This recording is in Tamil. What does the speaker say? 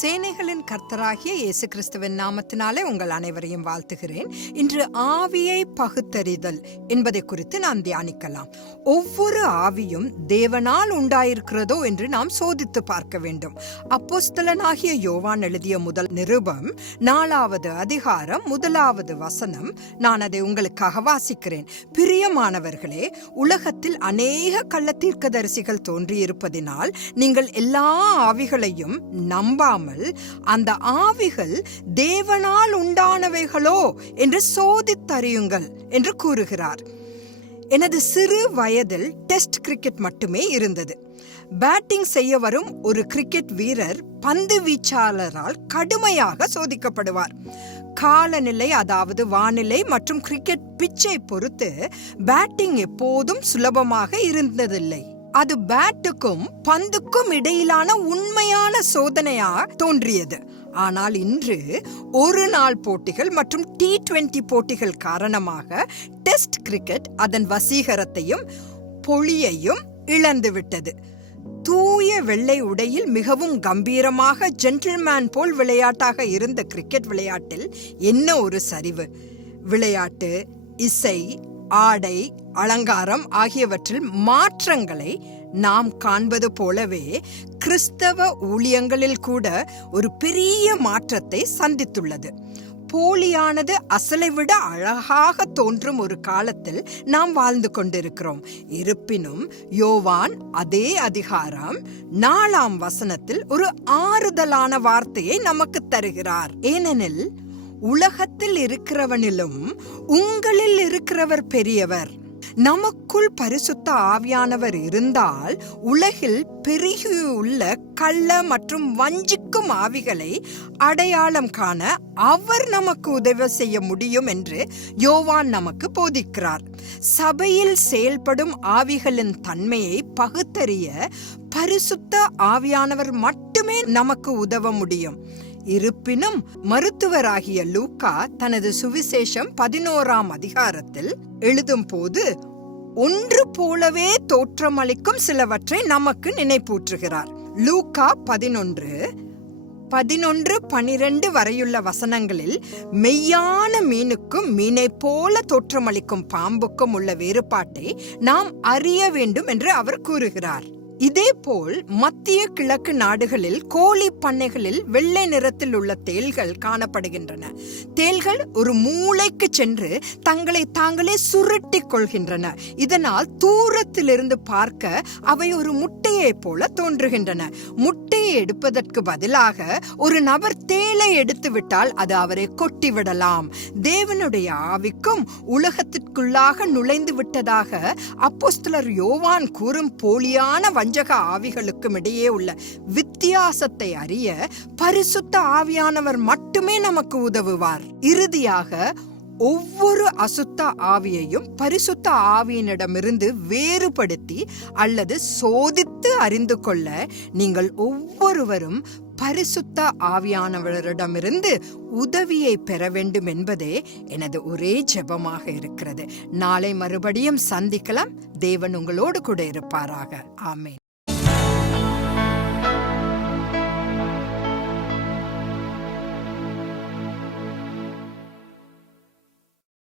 சேனைகளின் கர்த்தராகிய இயேசு கிறிஸ்துவின் நாமத்தினாலே உங்கள் அனைவரையும் வாழ்த்துகிறேன். இன்று ஆவியை பகுத்தறிதல் என்பதை குறித்து நாம் தியானிக்கலாம். ஒவ்வொரு ஆவியும் தேவனால் உண்டாயிருக்கிறதோ என்று நாம் சோதித்து பார்க்க வேண்டும். அப்போஸ்தலனாகிய யோவான் எழுதிய முதல் நிருபம் நாலாவது அதிகாரம் முதலாவது வசனம் நான் அதை உங்களுக்காக வாசிக்கிறேன். பிரியமானவர்களே உலகத்தில் அநேக கள்ளத்தீர்க்கதரிசிகள் தோன்றியிருப்பதினால் நீங்கள் எல்லா ஆவிகளையும் நம்பாமல் அந்த ஆவிகள் தேவனால் உண்டானவைகளோ என்று சோதித்தறியுங்கள் என்று கூறுகிறார். எனது சிறு வயதில் டெஸ்ட் கிரிக்கெட் மட்டுமே இருந்தது. பேட்டிங் செய்ய வரும் ஒரு கிரிக்கெட் வீரர் பந்து வீச்சாளரால் கடுமையாக சோதிக்கப்படுவார். காலநிலை அதாவது வானிலை மற்றும் கிரிக்கெட் பிச்சை பொறுத்து பேட்டிங் எப்போதும் சுலபமாக இருந்ததில்லை. அது பேட்டுக்கும் பந்துக்கும் இடையிலான உண்மையான சோதனையா தோன்றியது. ஆனால் இன்று ஒரு நாள் போட்டிகள் மற்றும் டி டுவெண்டி போட்டிகள் காரணமாக டெஸ்ட் கிரிக்கெட் அதன் வசீகரத்தையும் பொழியையும் இழந்துவிட்டது தூய வெள்ளை உடையில் மிகவும் கம்பீரமாக ஜென்டில்மேன் போல் விளையாட்டாக இருந்த கிரிக்கெட் விளையாட்டில் என்ன ஒரு சரிவு? விளையாட்டு இசை ஆடை அலங்காரம் ஆகியவற்றில் மாற்றங்களை நாம் காண்பது போலவே கிறிஸ்தவ ஊழியங்களில் கூட ஒரு பெரிய மாற்றத்தை சந்தித்துள்ளது. போலியானது அசலை விட அழகாக தோன்றும் ஒரு காலத்தில் நாம் வாழ்ந்து கொண்டிருக்கிறோம். இருப்பினும் யோவான் அதே அதிகாரம் நாலாம் வசனத்தில் ஒரு ஆறுதலான வார்த்தையை நமக்கு தருகிறார். ஏனெனில் உலகத்தில் இருக்கிறவனிலும் உங்களில் இருக்கிறவர் பெரியவர். நமக்குள் பரிசுத்த ஆவியானவர் இருந்தால் உலகில் பெருகியுள்ள கள்ள மற்றும் வஞ்சிக்கும் ஆவிகளை அடையாளம் காண அவர் நமக்கு உதவி செய்ய முடியும் என்று யோவான் நமக்கு போதிக்கிறார். சபையில் செயல்படும் ஆவிகளின் தன்மையை பகுத்தறிய பரிசுத்த ஆவியானவர் மட்டுமே நமக்கு உதவ முடியும். இருப்பினும் மருத்துவராகிய லூக்கா தனது சுவிசேஷம் பதினோராம் அதிகாரத்தில் எழுதும் போது ஒன்று போலவே தோற்றமளிக்கும் சிலவற்றை நமக்கு நினைப்பூற்றுகிறார். லூகா பதினொன்று பதினொன்று பனிரெண்டு வரையுள்ள வசனங்களில் மெய்யான மீனுக்கும் மீனை போல தோற்றமளிக்கும் பாம்புக்கும் உள்ள வேறுபாட்டை நாம் அறிய வேண்டும் என்று அவர் கூறுகிறார். இதேபோல் மத்திய கிழக்கு நாடுகளில் கோழி பண்ணைகளில் வெள்ளை நிறத்தில் உள்ள தேள்கள் காணப்படுகின்றன. தேள்கள் ஒரு மூளைக்கு சென்று தங்களை தாங்களே சுருட்டிக் கொள்கின்றன. இதனால் தூரத்திலிருந்து பார்க்க அவை ஒரு முட்டையை போல தோன்றுகின்றன. முட்டையை எடுப்பதற்கு பதிலாக ஒரு நபர் தேளை எடுத்துவிட்டால் அது அவரை கொட்டி விடலாம் தேவனுடைய ஆவிக்கும் உலகத்திற்குள்ளாக நுழைந்து விட்டதாக அப்போஸ்தலர் யோவான் கூறும் போலியான வஞ்சக ஆவிகளுக்கும் இடையே உள்ள வித்தியாசத்தை அறிய பரிசுத்த ஆவியானவர் மட்டுமே நமக்கு உதவுவார். இறுதியாக ஒவ்வொரு அசுத்த ஆவியையும் பரிசுத்த ஆவியினிடமிருந்து வேறுபடுத்தி அல்லது சோதித்து அறிந்து கொள்ள நீங்கள் ஒவ்வொருவரும் பரிசுத்த ஆவியானவரிடமிருந்து உதவியை பெற வேண்டும் என்பதே எனது ஒரே ஜெபமாக இருக்கிறது. நாளை மறுபடியும் சந்திக்கலாம். தேவன் உங்களோடு கூட இருப்பாராக. ஆமேன்.